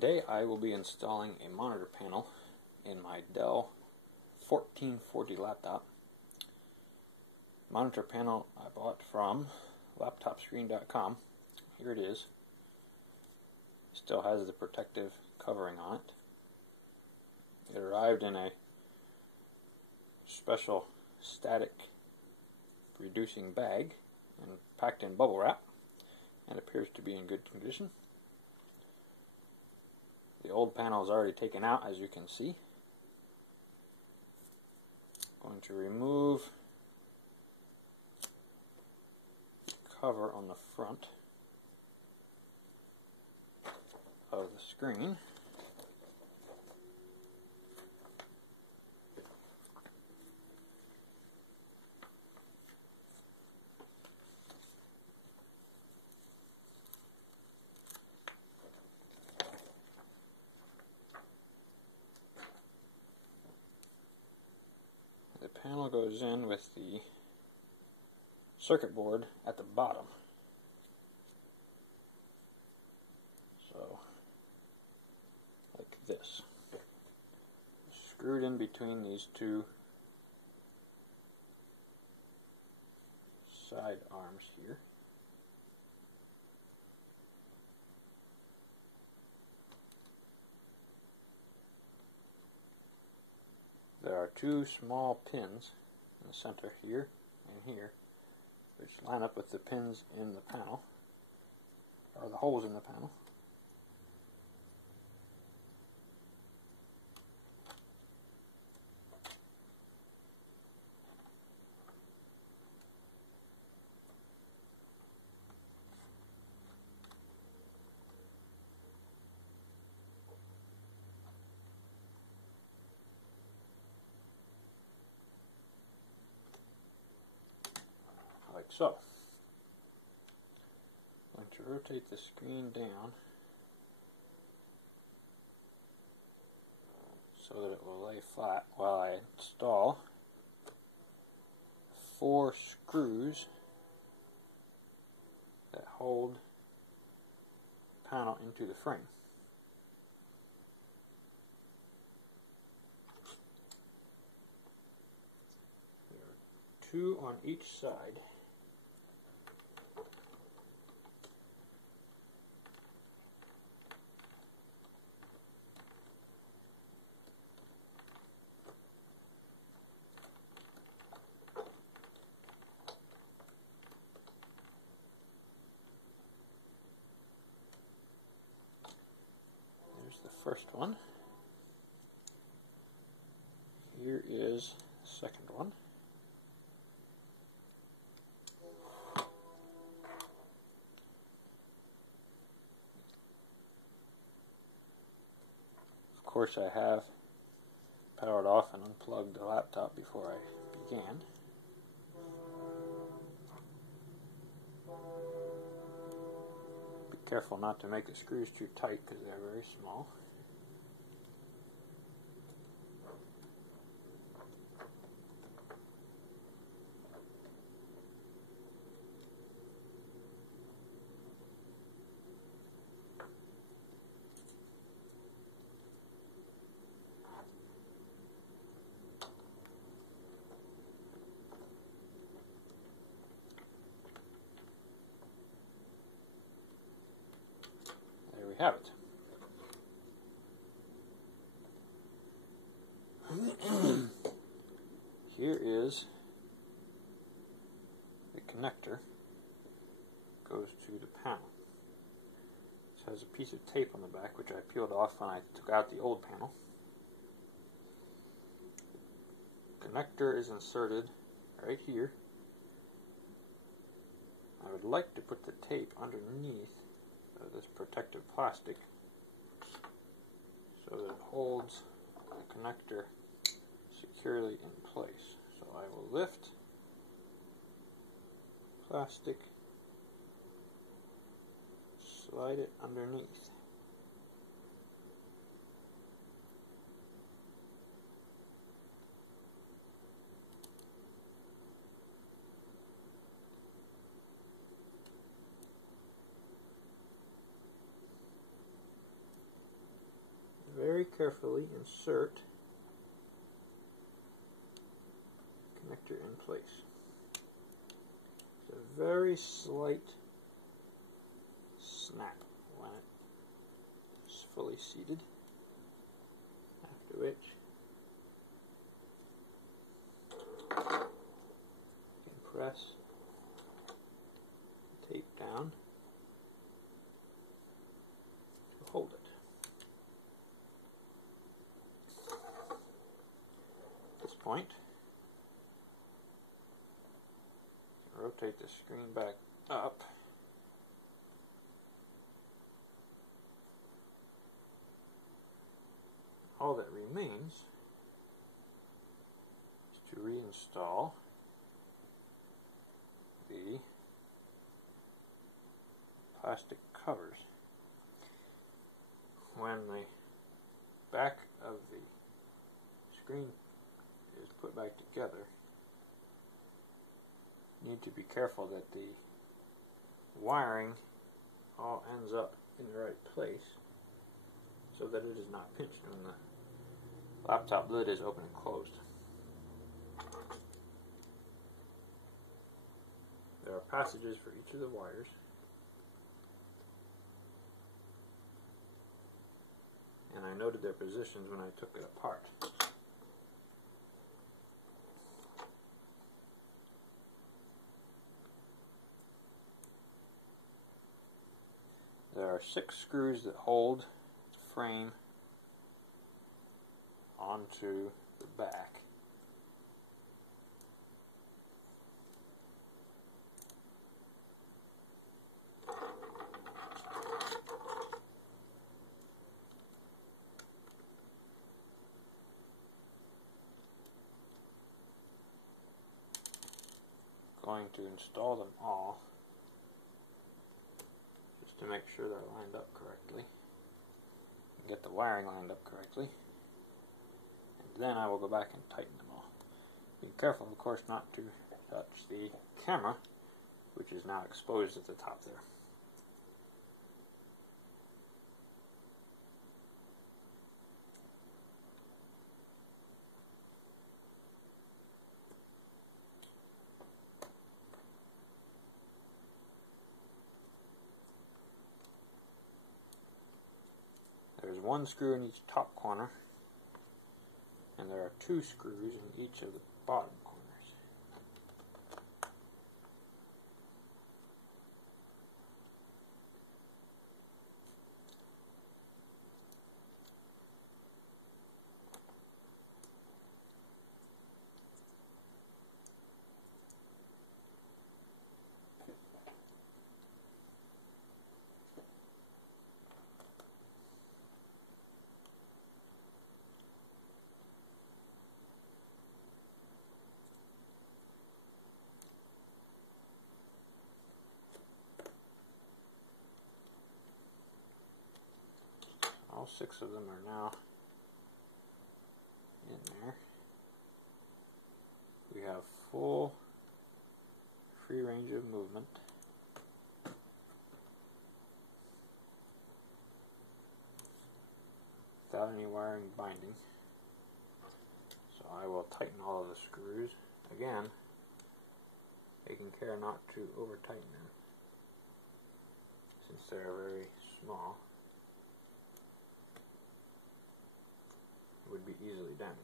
Today I will be installing a monitor panel in my Dell 1440 laptop. Monitor panel I bought from laptopscreen.com. Here it is. Still has the protective covering on it. It arrived in a special static reducing bag and packed in bubble wrap, and appears to be in good condition. The old panel is already taken out, as you can see. Going to remove the cover on the front of the screen. The panel goes in with the circuit board at the bottom. So, like this. Screwed in between these two side arms here. There are two small pins in the center here and here, which line up with the pins in the panel, or the holes in the panel. Like so. I'm going to rotate the screen down so that it will lay flat while I install 4 screws that hold the panel into the frame. There are 2 on each side. The first one. Here is the second one. Of course, I have powered off and unplugged the laptop before I began. Careful not to make the screws too tight because they're very small. Have it. Here is the connector. Goes to the panel. This has a piece of tape on the back, which I peeled off when I took out the old panel. The connector is inserted right here. I would like to put the tape underneath this protective plastic so that it holds the connector securely in place. So I will lift plastic, slide it underneath. very carefully insert connector in place. It's a very slight snap when it's fully seated, after which you can press the tape down to hold it. At this point, rotate the screen back up. All that remains is to reinstall the plastic covers. When the back of the screen is put back together, you need to be careful that the wiring all ends up in the right place so that it is not pinched when the laptop lid is open and closed. There are passages for each of the wires. And I noted their positions when I took it apart. There are 6 screws that hold the frame onto the back. Going to install them all just to make sure they're lined up correctly and get the wiring lined up correctly, and then I will go back and tighten them all. Be careful, of course, not to touch the camera, which is now exposed at the top there. There's 1 screw in each top corner, and there are 2 screws in each of the bottom corners. All 6 of them are now in there. We have full free range of movement. Without any wiring binding. So I will tighten all of the screws. Again, taking care not to over tighten them, since they're very small. Would be easily damaged.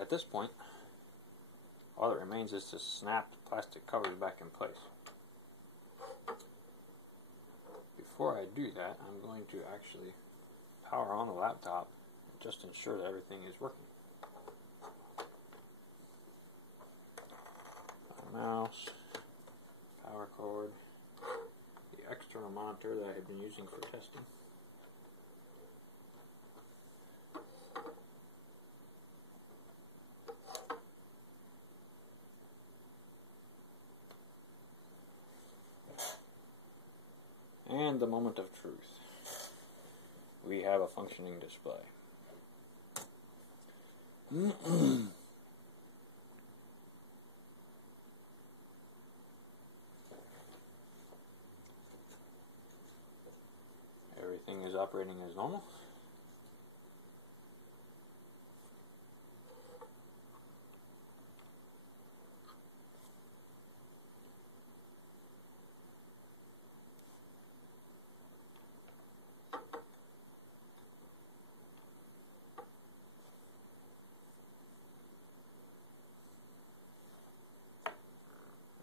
At this point, all that remains is to snap the plastic covers back in place. Before I do that, I'm going to actually power on the laptop and just ensure that everything is working. My mouse, power cord, the external monitor that I have been using for testing. And the moment of truth. We have a functioning display. Everything is operating as normal.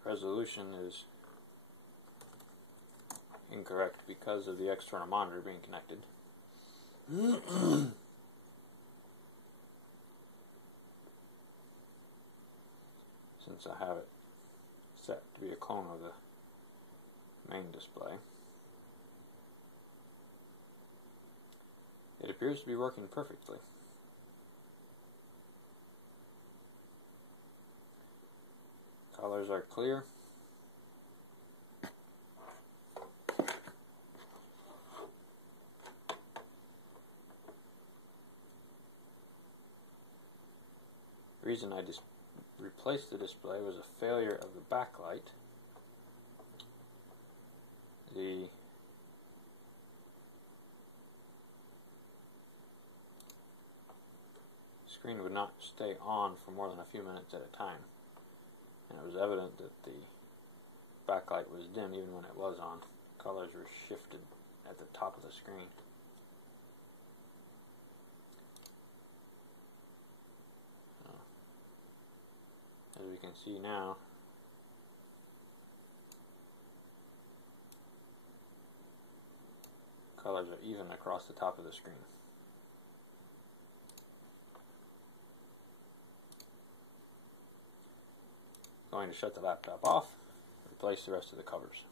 Resolution is incorrect because of the external monitor being connected. Since I have it set to be a clone of the main display. It appears to be working perfectly. Colors are clear. The reason I replaced the display was a failure of the backlight. The screen would not stay on for more than a few minutes at a time. And it was evident that the backlight was dim even when it was on. Colors were shifted at the top of the screen. As we can see now, colors are even across the top of the screen. Going to shut the laptop off, replace the rest of the covers.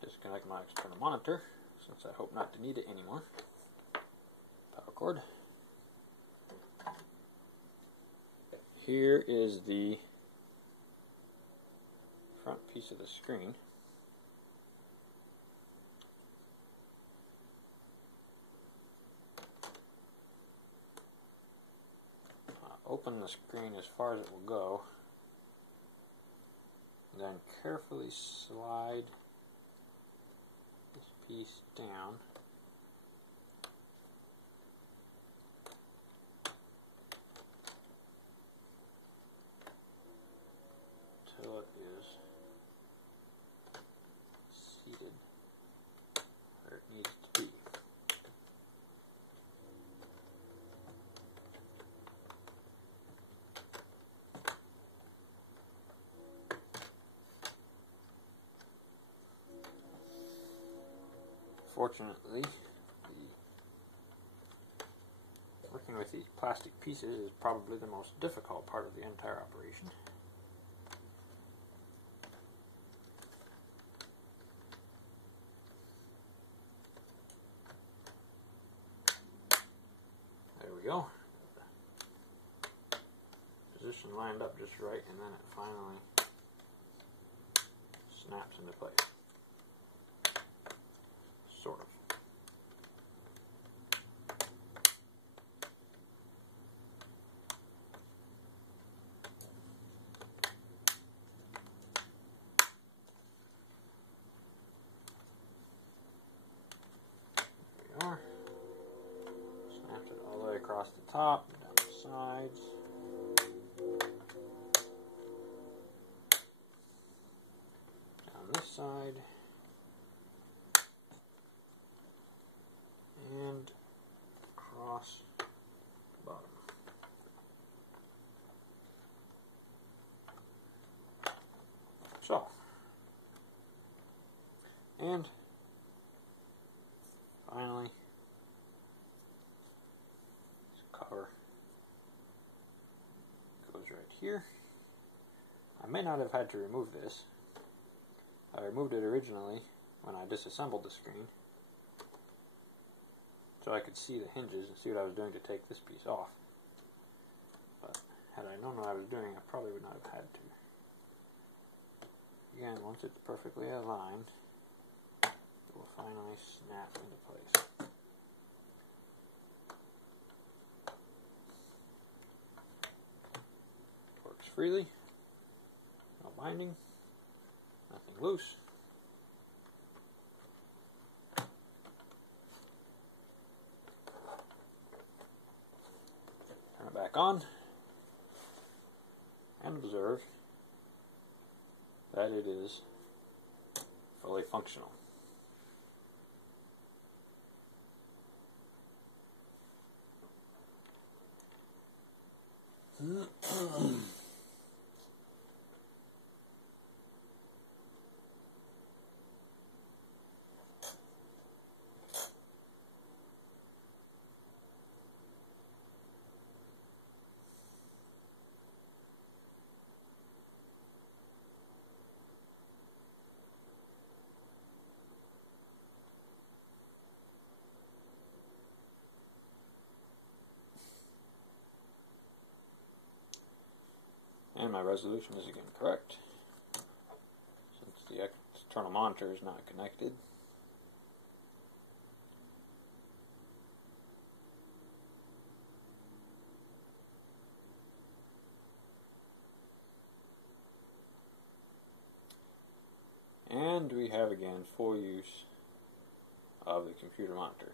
Disconnect my external monitor, since I hope not to need it anymore. Power cord. Here is the front piece of the screen. Open the screen as far as it will go, then carefully slide this piece down till it is seated where it needs to be. Fortunately, working with these plastic pieces is probably the most difficult part of the entire operation. There we go. Position lined up just right, and then it finally snaps into place. Sort of. There we are. Snaps it all the way across the top, down the sides. Down this side. And across the bottom. So, and finally, this cover goes right here. I may not have had to remove this. I removed it originally when I disassembled the screen, so I could see the hinges and see what I was doing to take this piece off. But had I known what I was doing, I probably would not have had to. Again, once it's perfectly aligned, it will finally snap into place. Works freely, no binding, nothing loose. Turn it back on and observe that it is fully functional. And my resolution is again correct, since the external monitor is not connected. And we have again full use of the computer monitor.